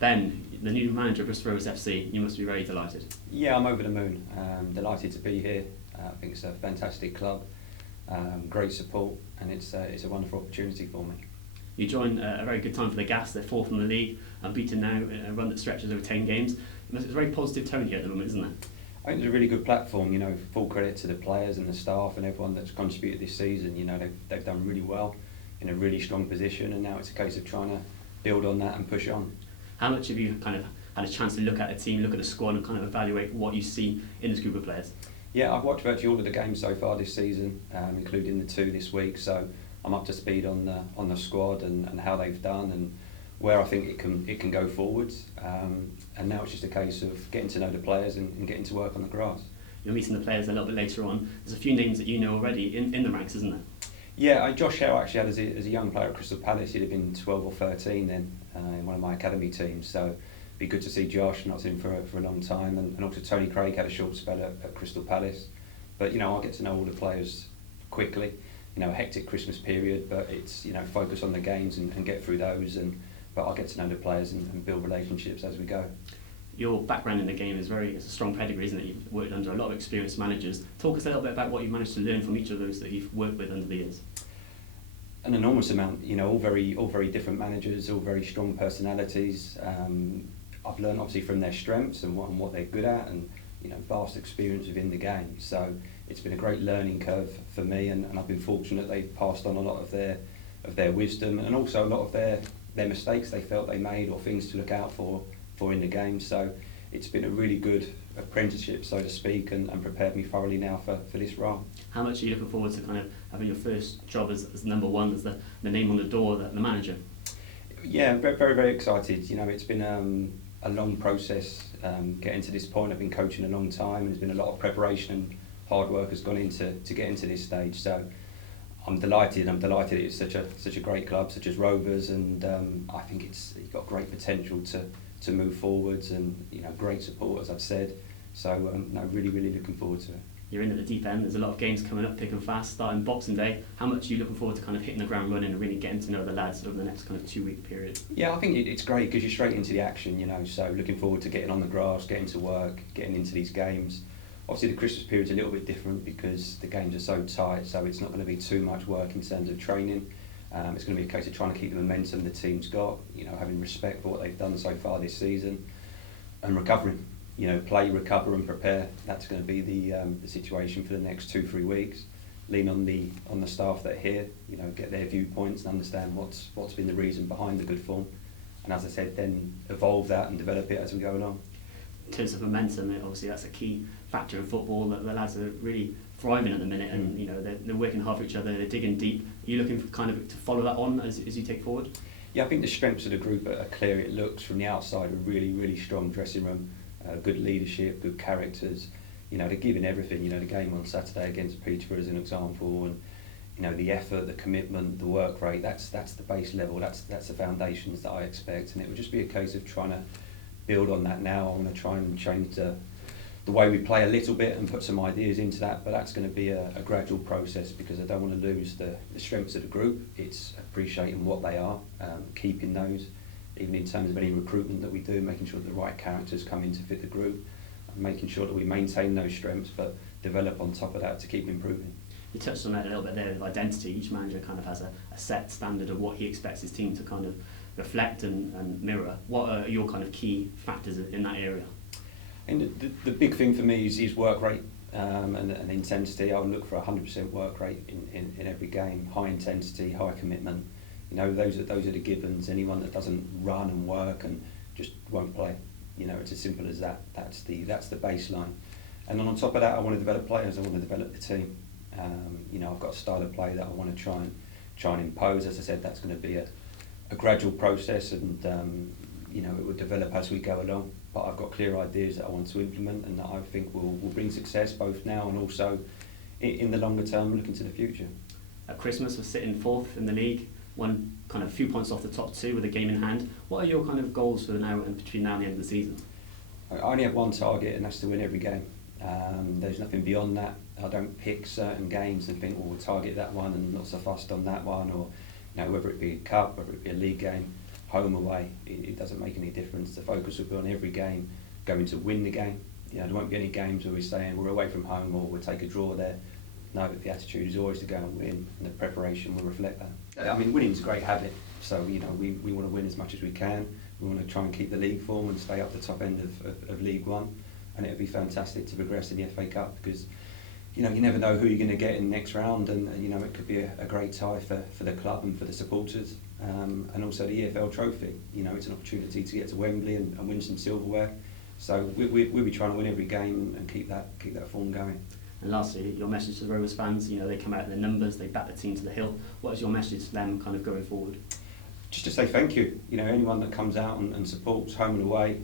Ben, the new manager of Bristol Rovers FC, you must be very delighted. Yeah, I'm over the moon. Delighted to be here. I think it's a fantastic club, great support, and it's a wonderful opportunity for me. You join a very good time for the Gas. They're fourth in the league, unbeaten now in a run that stretches over 10 games. It's a very positive tone here at the moment, isn't it? I think it's a really good platform. Full credit to the players and the staff and everyone that's contributed this season. They've done really well, in a really strong position, and now it's a case of trying to build on that and push on. How much have you kind of had a chance to look at the team, look at the squad, and kind of evaluate what you see in this group of players? Yeah, I've watched virtually all of the games so far this season, including the 2 this week. So I'm up to speed on the squad and how they've done and where I think it can go forwards. And now it's just a case of getting to know the players and getting to work on the grass. You're meeting the players a little bit later on. There's a few names that you know already in the ranks, isn't there? Yeah, Josh Howe actually had as a young player at Crystal Palace. He'd have been 12 or 13 then in one of my academy teams. So it'd be good to see Josh, not seen him for a long time. And also Tony Craig had a short spell at Crystal Palace. But I get to know all the players quickly. A hectic Christmas period, but it's focus on the games and get through those. But I get to know the players and build relationships as we go. Your background in the game it's a strong pedigree, isn't it? You've worked under a lot of experienced managers. Talk us a little bit about what you've managed to learn from each of those that you've worked with under the years. An enormous amount, all very different managers, all very strong personalities. I've learned obviously from their strengths and what they're good at, and vast experience within the game. So it's been a great learning curve for me, and I've been fortunate they've passed on a lot of their wisdom and also a lot of their mistakes they felt they made or things to look out for in the game. So it's been a really good apprenticeship, so to speak, and prepared me thoroughly now for this role. How much are you looking forward to kind of having your first job as number one, as the name on the door, the manager? Yeah, very, very excited. It's been a long process getting to this point. I've been coaching a long time, and there's been a lot of preparation and hard work has gone into get into this stage. So I'm delighted. It's such a great club, such as Rovers, and I think it's got great potential to move forwards, and great support, as I've said. So really looking forward to it. You're in at the deep end. There's a lot of games coming up thick and fast, starting Boxing Day. How much are you looking forward to kind of hitting the ground running and really getting to know the lads over the next kind of 2-week period? Yeah, I think it's great because you're straight into the action, so looking forward to getting on the grass, getting to work, getting into these games. Obviously the Christmas period's a little bit different because the games are so tight, so it's not going to be too much work in terms of training. It's going to be a case of trying to keep the momentum the team's got, having respect for what they've done so far this season, and recovering. Play, recover and prepare. That's going to be the situation for the next 2-3 weeks. Lean on the staff that are here, get their viewpoints and understand what's been the reason behind the good form. And as I said, then evolve that and develop it as we go along. In terms of momentum, obviously that's a key factor in football. The lads are really thriving at the minute, and they're working hard for each other. They're digging deep. Are you looking for kind of to follow that on as you take forward? Yeah, I think the strengths of the group are clear. It looks from the outside a really strong dressing room, good leadership, good characters. They're giving everything. The game on Saturday against Peterborough is an example, and the effort, the commitment, the work rate. That's the base level. That's the foundations that I expect, and it will just be a case of trying to build on that now. I want to try and change the way we play a little bit and put some ideas into that, but that's going to be a gradual process because I don't want to lose the strengths of the group. It's appreciating what they are, keeping those, even in terms of any recruitment that we do, making sure that the right characters come in to fit the group, and making sure that we maintain those strengths but develop on top of that to keep improving. You touched on that a little bit there with identity. Each manager kind of has a set standard of what he expects his team to kind of reflect and mirror. What are your kind of key factors in that area? And the big thing for me is work rate and intensity. I would look for 100% work rate in every game. High intensity, high commitment. Those are the givens. Anyone that doesn't run and work and just won't play. It's as simple as that. That's the baseline. And then on top of that, I want to develop players. I want to develop the team. I've got a style of play that I want to try and impose. As I said, that's going to be a gradual process, and it will develop as we go along. But I've got clear ideas that I want to implement and that I think will bring success both now and also in the longer term, looking to the future. At Christmas, we're sitting fourth in the league, one kind of few points off the top 2 with a game in hand. What are your kind of goals for now and between now and the end of the season? I only have one target, and that's to win every game. There's nothing beyond that. I don't pick certain games and think, well, we'll target that one and not so fussed on that one, or whether it be a cup, whether it be a league game. home, away, it doesn't make any difference. The focus will be on every game, going to win the game. You know, there won't be any games where we're saying we're away from home or we'll take a draw there. No, the attitude is always to go and win, and the preparation will reflect that. I mean, winning's a great habit, so you know we want to win as much as we can. We want to try and keep the league form and stay up the top end of League One, and it would be fantastic to progress in the FA Cup because you know you never know who you're going to get in the next round, and you know it could be a great tie for the club and for the supporters, and also the EFL Trophy. You know, it's an opportunity to get to Wembley and win some silverware. So we'll be trying to win every game and keep that form going. And lastly, your message to the Rovers fans, you know, they come out in their numbers, they back the team to the hill. What is your message to them kind of going forward? Just to say thank you. You know, anyone that comes out and supports home and away,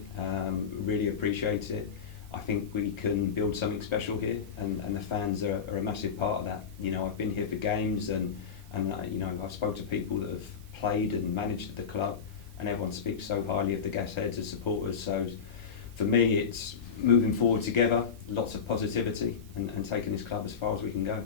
really appreciate it. I think we can build something special here, and the fans are a massive part of that. You know, I've been here for games, and you know, I've spoke to people that have played and managed at the club, and everyone speaks so highly of the Gasheads as supporters. So for me, it's moving forward together, lots of positivity, and taking this club as far as we can go.